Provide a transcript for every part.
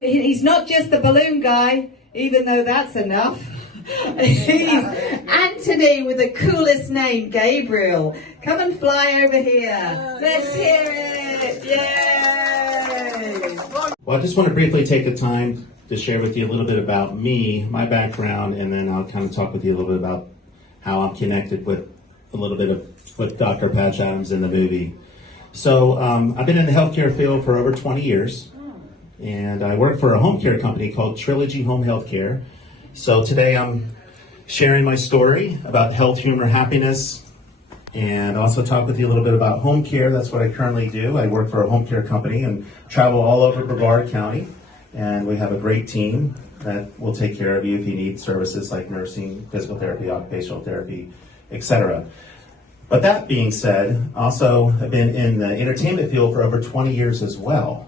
He's not just the balloon guy, even though that's enough. He's Anthony with the coolest name, Gabriel. Come and fly over here. Let's hear it. Yay! Well, I just want to briefly take the time to share with you a little bit about me, my background, and then I'll kind of talk with you a little bit about how I'm connected with a little bit of with Dr. Patch Adams in the movie. So I've been in the healthcare field for over 20 years. And I work for a home care company called Trilogy Home Healthcare. So today I'm sharing my story about health, humor, happiness, and also talk with you a little bit about home care. That's what I currently do. I work for a home care company and travel all over Brevard County. And we have a great team that will take care of you if you need services like nursing, physical therapy, occupational therapy, etc. But that being said, also I've been in the entertainment field for over 20 years as well.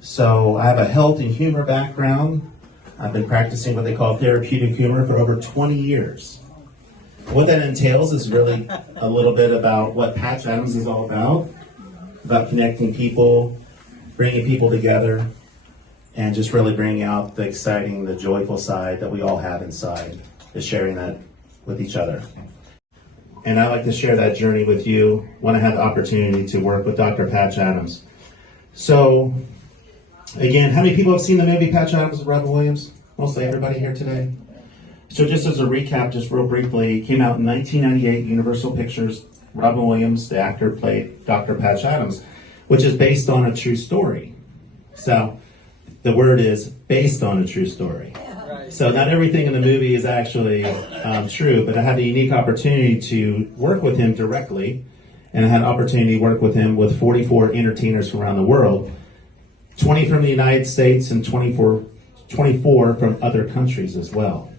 So I have a health and humor background. I've been practicing what they call therapeutic humor for over 20 years. What that entails is really a little bit about what Patch Adams is all about connecting people, bringing people together, and just really bringing out the exciting, the joyful side that we all have inside, is sharing that with each other. And I like to share that journey with you when I had the opportunity to work with Dr. Patch Adams. So, again, how many people have seen the movie Patch Adams with Robin Williams? Mostly everybody here today. So just as a recap, just real briefly, it came out in 1998, Universal Pictures. Robin Williams, the actor, played Dr. Patch Adams, which is based on a true story. So the word is based on a true story. So not everything in the movie is actually true, but I had a unique opportunity to work with him directly, and I had an opportunity to work with him with 44 entertainers from around the world. 20 from the United States and 24 from other countries as well.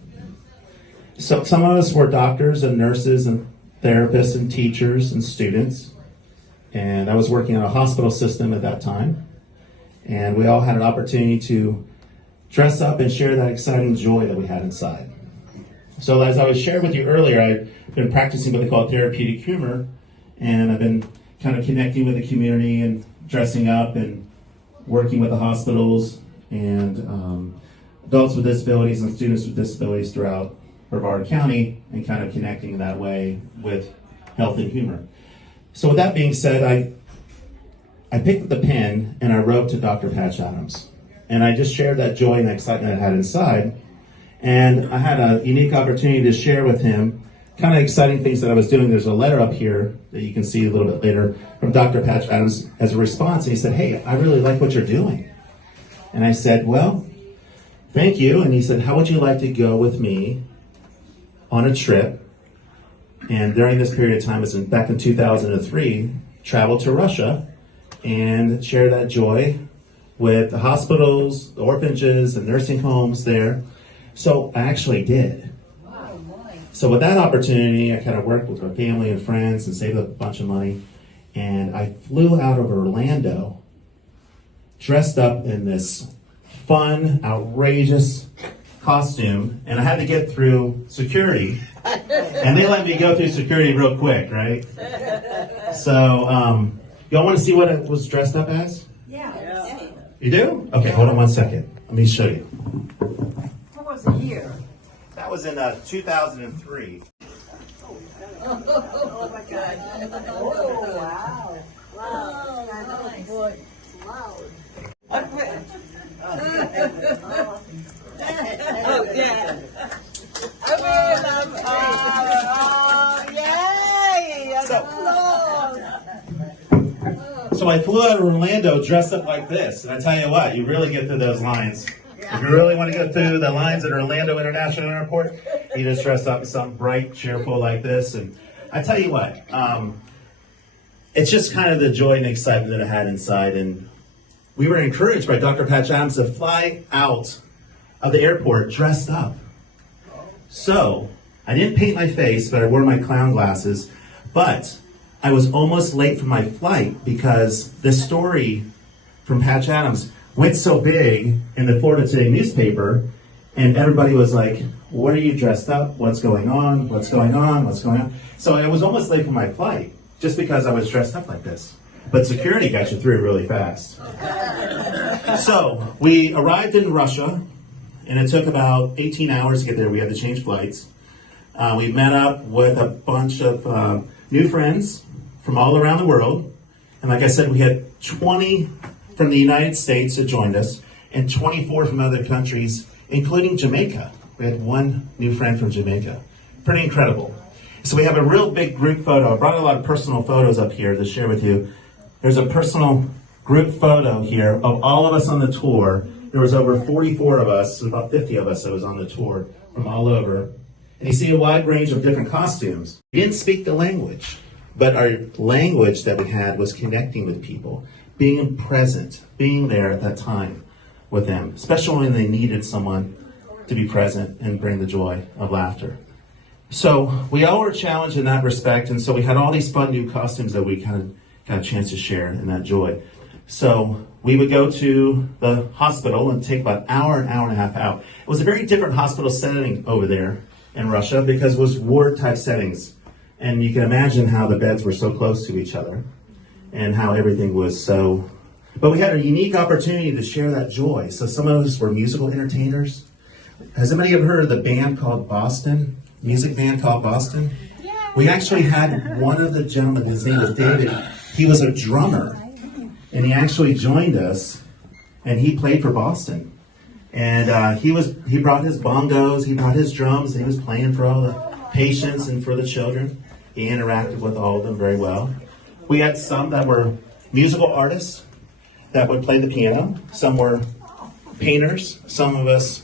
So some of us were doctors and nurses and therapists and teachers and students. And I was working on a hospital system at that time. And we all had an opportunity to dress up and share that exciting joy that we had inside. So as I was shared with you earlier, I've been practicing what they call therapeutic humor. And I've been kind of connecting with the community and dressing up and working with the hospitals and adults with disabilities and students with disabilities throughout Brevard County, and kind of connecting in that way with health and humor. So with that being said, I picked up the pen and I wrote to Dr. Patch Adams. And I just shared that joy and excitement I had inside. And I had a unique opportunity to share with him kind of exciting things that I was doing. There's a letter up here that you can see a little bit later from Dr. Patch Adams as a response. And he said, "Hey, I really like what you're doing." And I said, "Well, thank you." And he said, "How would you like to go with me on a trip?" And during this period of time, it was back in 2003, travel to Russia and share that joy with the hospitals, the orphanages, and nursing homes there. So I actually did. So with that opportunity, I kind of worked with my family and friends and saved up a bunch of money. And I flew out of Orlando, dressed up in this fun, outrageous costume. And I had to get through security. And they let me go through security real quick, right? So, y'all want to see what I was dressed up as? Yeah. You do? Okay, hold on one second. Let me show you. What was the year? That was in 2003. Oh my God. Oh, wow. Wow. Nice. Loud. Oh, yeah. So I flew out of Orlando dressed up like this, and I tell you what, you really get through those lines. If you really want to go through the lines at Orlando International Airport, you just dress up in something bright, cheerful like this. And I tell you what, it's just kind of the joy and excitement that I had inside. And we were encouraged by Dr. Patch Adams to fly out of the airport dressed up. So I didn't paint my face, but I wore my clown glasses. But I was almost late for my flight because the story from Patch Adams went so big in the Florida Today newspaper, and everybody was like, "What are you dressed up? What's going on? What's going on? What's going on?" So I was almost late for my flight just because I was dressed up like this. but security got you through really fast. So we arrived in Russia, and it took about 18 hours to get there. We had to change flights. We met up with a bunch of new friends from all around the world. And like I said, we had 20 from the United States that joined us, and 24 from other countries, including Jamaica. We had one new friend from Jamaica. Pretty incredible. So we have a real big group photo. I brought a lot of personal photos up here to share with you. There's a personal group photo here of all of us on the tour. There was over 44 of us, about 50 of us that was on the tour from all over. And you see a wide range of different costumes. We didn't speak the language, but our language that we had was connecting with people, being present, being there at that time with them, especially when they needed someone to be present and bring the joy of laughter. So we all were challenged in that respect, and so we had all these fun new costumes that we kind of got a chance to share in that joy. So we would go to the hospital and take about an hour and a half out. It was a very different hospital setting over there in Russia because it was ward type settings. And you can imagine how the beds were so close to each other and how everything was so. But we had a unique opportunity to share that joy. So some of us were musical entertainers. Has anybody ever heard of the band called Boston? Music band called Boston? Yeah. We actually had one of the gentlemen, his name was David. He was a drummer. And he actually joined us, and he played for Boston. And he brought his bongos, he brought his drums, and he was playing for all the patients and for the children. He interacted with all of them very well. We had some that were musical artists that would play the piano. Some were painters. Some of us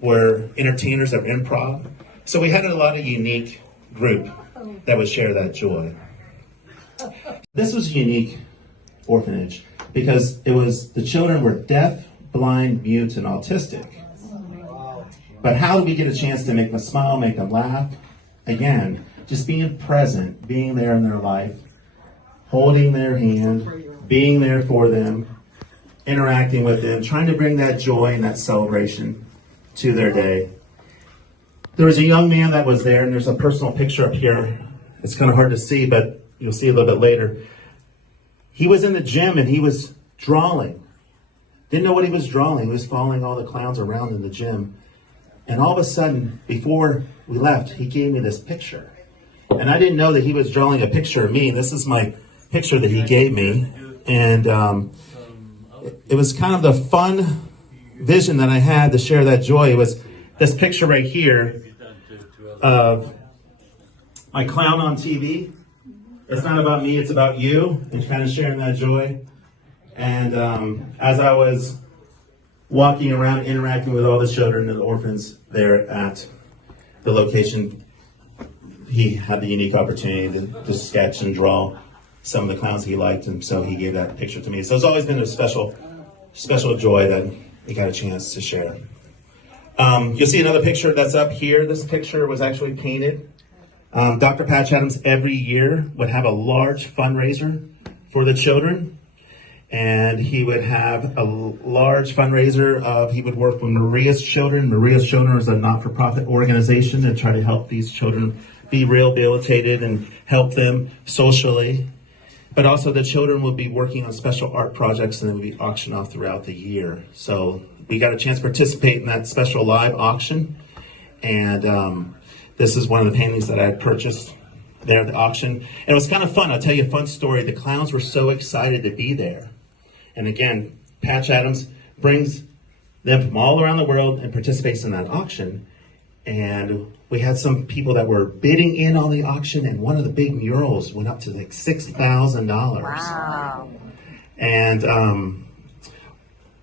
were entertainers that were improv. So we had a lot of unique group that would share that joy. This was a unique orphanage because the children were deaf, blind, mute, and autistic. But how do we get a chance to make them smile, make them laugh? Again, just being present, being there in their life, holding their hand, being there for them, interacting with them, trying to bring that joy and that celebration to their day. There was a young man that was there, and there's a personal picture up here. It's kind of hard to see, but you'll see a little bit later. He was in the gym and he was drawing. Didn't know what he was drawing. He was following all the clowns around in the gym. And all of a sudden, before we left, he gave me this picture. And I didn't know that he was drawing a picture of me. This is my picture that he gave me. And it was kind of the fun vision that I had to share that joy. It was this picture right here of my clown on TV. It's not about me, it's about you, and kind of sharing that joy. And as I was walking around, interacting with all the children and the orphans there at the location, he had the unique opportunity to sketch and draw some of the clowns he liked, and so he gave that picture to me. So it's always been a special joy that we got a chance to share. You'll see another picture that's up here. This picture was actually painted. Dr. Patch Adams every year would have a large fundraiser for the children. And he would have a large fundraiser he would work with Maria's Children. Maria's Children is a not-for-profit organization to try to help these children be rehabilitated and help them socially. But also the children would be working on special art projects and they would be auctioned off throughout the year. So we got a chance to participate in that special live auction. And this is one of the paintings that I had purchased there at the auction. And it was kind of fun. I'll tell you a fun story. The clowns were so excited to be there. And again, Patch Adams brings them from all around the world and participates in that auction. And we had some people that were bidding in on the auction, and one of the big murals went up to like $6,000. Wow. And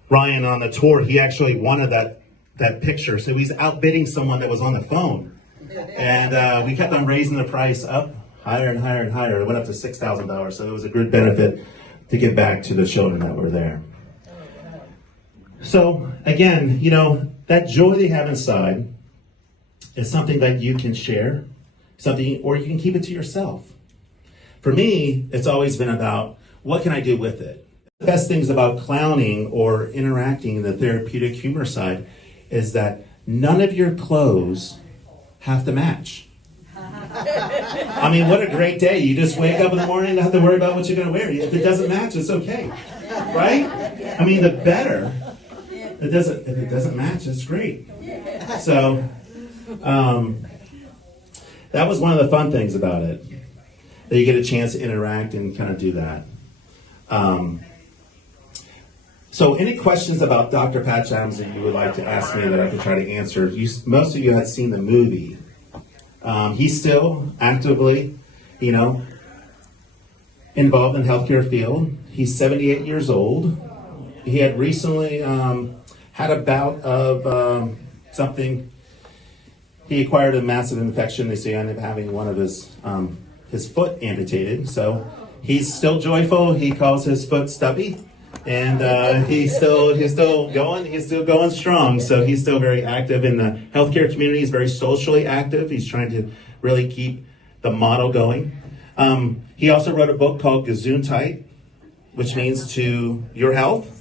Ryan on the tour, he actually wanted that picture. So he's outbidding someone that was on the phone. And we kept on raising the price up higher and higher and higher. It went up to $6,000. So it was a good benefit to give back to the children that were there. So again, that joy they have inside is something that you can share, or you can keep it to yourself. For me, it's always been about what can I do with it? The best things about clowning or interacting in the therapeutic humor side is that none of your clothes have to match. I mean, what a great day. You just wake up in the morning and don't have to worry about what you're going to wear. If it doesn't match, it's okay. Right? I mean, the better. If it doesn't match, it's great. So, that was one of the fun things about it. That you get a chance to interact and kind of do that. So any questions about Dr. Patch Adams that you would like to ask me that I could try to answer? Most of you had seen the movie. He's still actively, involved in the healthcare field. He's 78 years old. He had recently had a bout of something. He acquired a massive infection. They say he ended up having one of his foot amputated. So he's still joyful. He calls his foot stubby. And he's still going. He's still going strong. So he's still very active in the healthcare community. He's very socially active. He's trying to really keep the model going. He also wrote a book called Gesundheit, which means to your health.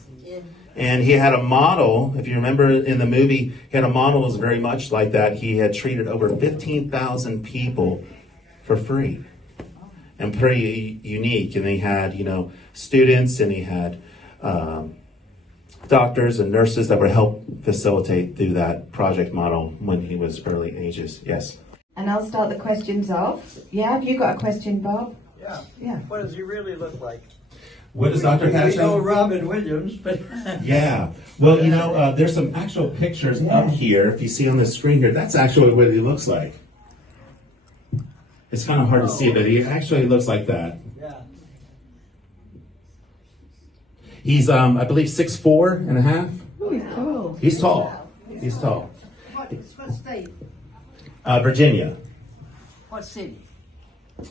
And he had a model. If you remember in the movie, he had a model that was very much like that. He had treated over 15,000 people for free, and pretty unique. And he had, students, and he had doctors and nurses that would help facilitate through that project model when he was early ages. Yes. And I'll start the questions off. Yeah, have you got a question, Bob? Yeah. What does he really look like? What does Dr. Patch? We know Robin Williams, but yeah. Well, there's some actual pictures up here. If you see on the screen here, that's actually what he looks like. It's kind of hard to see, but he actually looks like that. Yeah. He's, I believe, 6'4" and a half. Oh, he's tall. He's tall. He's tall. What state? Virginia. What city?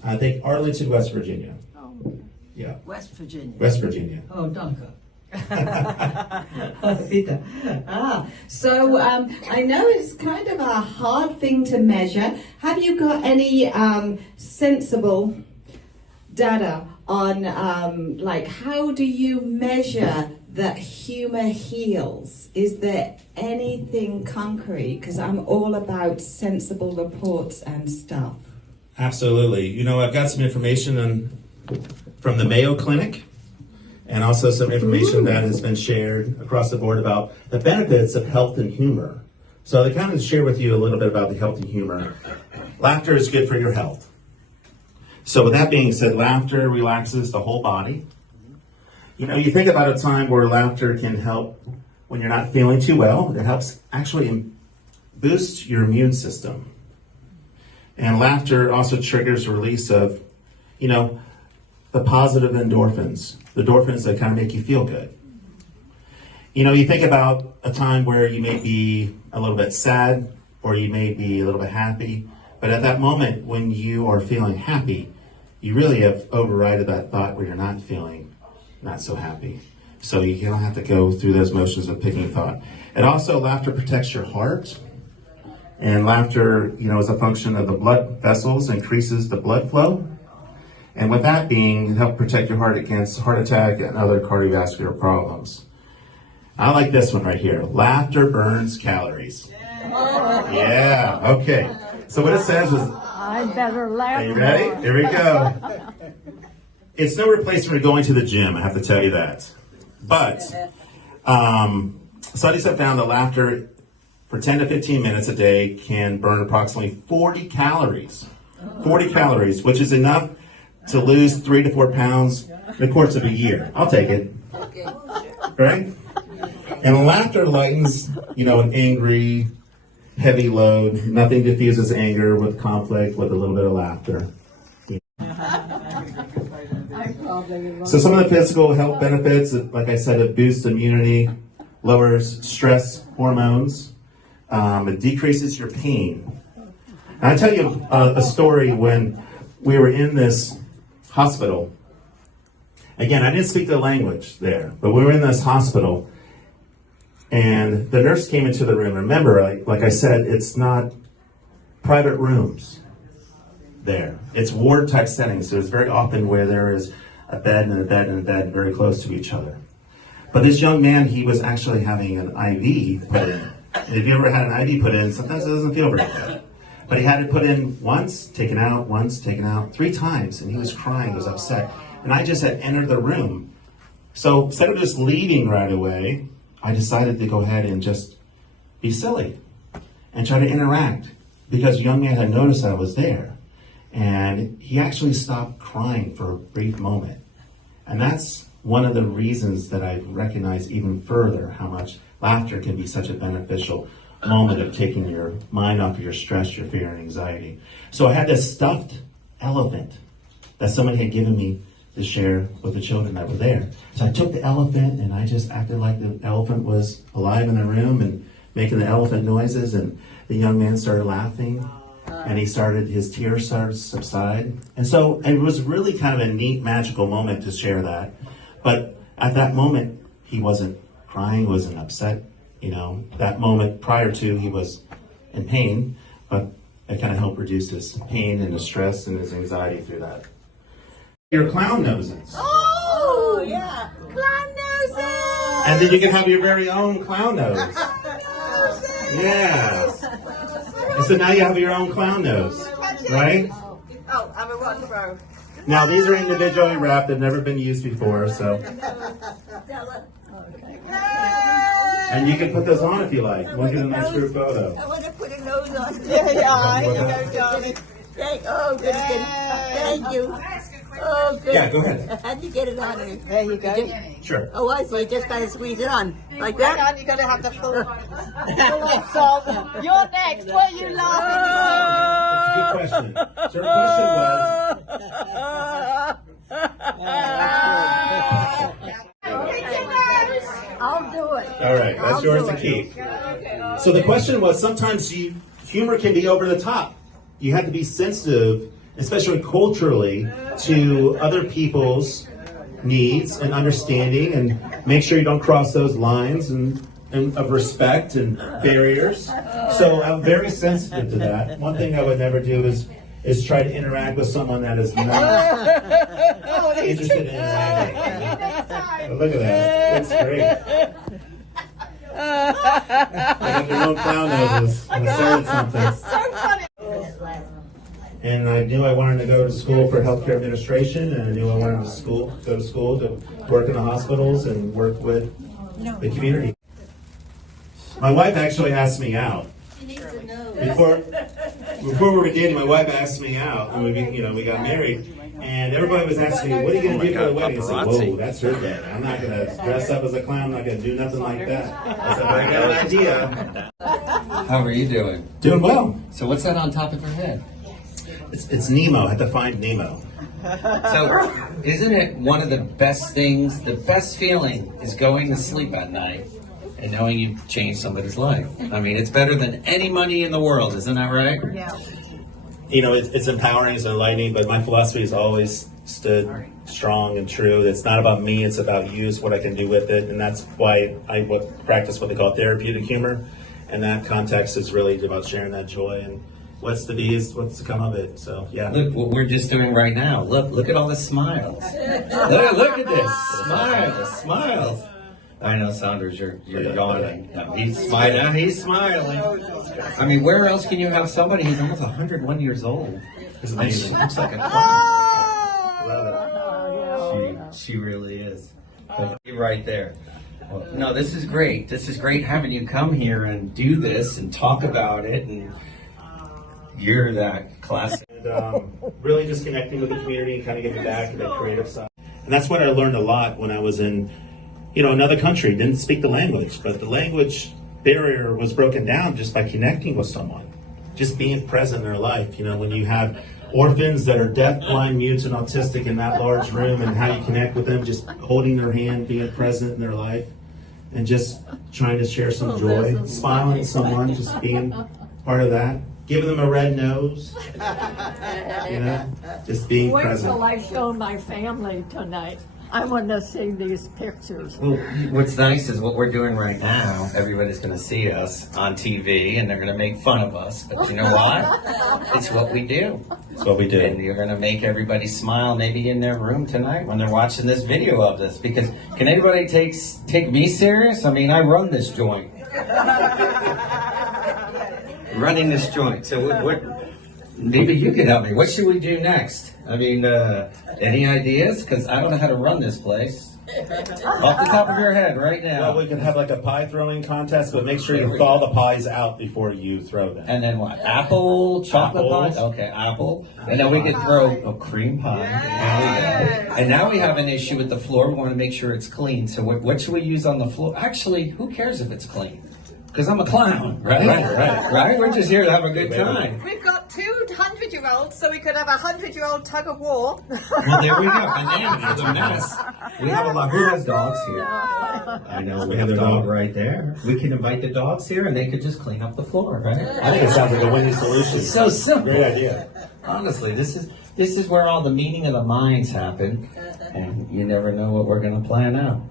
I think Arlington, West Virginia. Oh, Yeah. West Virginia. West Virginia. Oh, Duncan. Peter. So I know it's kind of a hard thing to measure. Have you got any sensible data on how do you measure that humor heals? Is there anything concrete? Because I'm all about sensible reports and stuff. Absolutely. I've got some information from the Mayo Clinic, and also some information that has been shared across the board about the benefits of health and humor. So to kind of share with you a little bit about the health and humor. Laughter is good for your health. So with that being said, laughter relaxes the whole body. You think about a time where laughter can help when you're not feeling too well. It helps actually boost your immune system. And laughter also triggers the release of, the positive endorphins, the endorphins that kind of make you feel good. You think about a time where you may be a little bit sad, or you may be a little bit happy, but at that moment when you are feeling happy, you really have overridden that thought where you're not feeling not so happy. So you don't have to go through those motions of picking thought. And also, laughter protects your heart. And laughter, is a function of the blood vessels, increases the blood flow. And with that being, help protect your heart against heart attack and other cardiovascular problems. I like this one right here. Laughter burns calories. Yeah, okay. So what it says is, I better laugh. are you ready? Here we go. It's no replacement for going to the gym, I have to tell you that. But studies have found that laughter for 10 to 15 minutes a day can burn approximately 40 calories. 40 calories, which is enough to lose 3 to 4 pounds in the course of a year. I'll take it. Right? And laughter lightens, an angry, heavy load. Nothing diffuses anger with conflict with a little bit of laughter. So some of the physical health benefits, like I said, it boosts immunity, lowers stress hormones, it decreases your pain. And I'll tell you a story when we were in this hospital. Again, I didn't speak the language there, but we were in this hospital, and the nurse came into the room. Remember, like I said, it's not private rooms there. It's ward-type settings, so it's very often where there is a bed and a bed and a bed very close to each other. But this young man, he was actually having an IV put in. And if you ever had an IV put in, sometimes it doesn't feel very good. But he had it put in once, taken out, once, taken out, 3 times, and he was crying, was upset. And I just had entered the room. So instead of just leaving right away, I decided to go ahead and just be silly and try to interact, because the young man had noticed I was there. And he actually stopped crying for a brief moment. And that's one of the reasons that I recognize even further how much laughter can be such a beneficial moment of taking your mind off of your stress, your fear, and anxiety. So I had this stuffed elephant that somebody had given me to share with the children that were there. So I took the elephant and I just acted like the elephant was alive in the room and making the elephant noises, and the young man started laughing, and his tears started to subside. And so it was really kind of a neat, magical moment to share that. But at that moment, he wasn't crying, wasn't upset. That moment prior to, he was in pain, but it kind of helped reduce his pain and his stress and his anxiety through that. Your clown noses. Oh, yeah. Clown noses. And then you can have your very own clown nose. Yeah. And so now you have your own clown nose, right? Oh, I'm a rock throw. Now these are individually wrapped. They've never been used before, so. And you can put those on if you like. We'll get a nice group photo. I want to put a nose on. Yeah, here you go, darling. Oh, good. Thank you. Oh, good. Yeah, go ahead. How'd you get it on there? There you go. Sure. Oh, I see. Just gotta squeeze it on. Like that? You're going to have to pull it salt. You're next. What are you laughing? That's a good question. So her question was. I'll do it. All right, that's yours to keep. So the question was, sometimes humor can be over the top. You have to be sensitive, especially culturally, to other people's needs and understanding, and make sure you don't cross those lines and of respect and barriers. So I'm very sensitive to that. One thing I would never do is try to interact with someone that is not interested in interacting. Look at that. It's great. I got your own clown noses. I started something. And I knew I wanted to go to school for healthcare administration, and I knew I wanted to go to school to work in the hospitals and work with the community. My wife actually asked me out. Before we were dating, my wife asked me out, and we got married. And everybody was asking me, "What are you going to do for the wedding?" I said, "Whoa, that's her day. I'm not going to dress up as a clown. I'm not going to do nothing like that." I said, "But I got an idea." How are you doing? Doing well. So what's that on top of her head? It's Nemo. I had to find Nemo. So isn't it one of the best things, the best feeling is going to sleep at night and knowing you've changed somebody's life? I mean, it's better than any money in the world, isn't that right? Yeah. It's empowering, it's enlightening, but my philosophy has always stood strong and true. It's not about me, it's about you, it's what I can do with it. And that's why I practice what they call therapeutic humor. And that context is really about sharing that joy, and what's to be is what's to come of it. So, yeah. Look what we're just doing right now. Look at all the smiles. Look at this. Smiles. I know, Saunders, you're yawning. No, he's smiling. I mean, where else can you have somebody who's almost 101 years old? It's And she amazing. looks like a clown. Love it. She really is. But you're right there. Well, no, this is great. This is great having you come here and do this and talk about it. And you're that classic. And really just connecting with the community and kind of giving back to that creative side. And that's what I learned a lot when I was in another country. Didn't speak the language, but the language barrier was broken down just by connecting with someone, just being present in their life. When you have orphans that are deaf, blind, mutes, and autistic in that large room, and how you connect with them, just holding their hand, being present in their life, and just trying to share some joy, smiling at someone, just being part of that, giving them a red nose, just being Wait present. till I show my family tonight. I want to see these pictures. Well, what's nice is what we're doing right now. Everybody's going to see us on TV, and they're going to make fun of us. But you know what? It's what we do. That's what we do. And you're going to make everybody smile, maybe in their room tonight when they're watching this video of this. Because can anybody take me serious? I mean, I run this joint. running this joint. So what maybe you could help me. What should we do next? I mean, any ideas? Because I don't know how to run this place. Off the top of your head right now. Well, we can have like a pie throwing contest, but make sure you thaw the pies out before you throw them. And then what? Apple, chocolate Apples. pie? Okay, apple. And then we could throw a cream pie. And now we have an issue with the floor. We want to make sure it's clean. So what should we use on the floor? Actually, who cares if it's clean? Because I'm a clown, right? We're just here to have a good time. We've got 200-year-olds, so we could have a 100-year-old tug of war. Well, there we go. And then it's a mess. We have a lot. Who has dogs here? I know. We have a dog right there. We can invite the dogs here, and they could just clean up the floor, right? I think it sounds like a winning solution. It's so simple. Great idea. Honestly, this is where all the meeting of the minds happen, and you never know what we're going to plan out.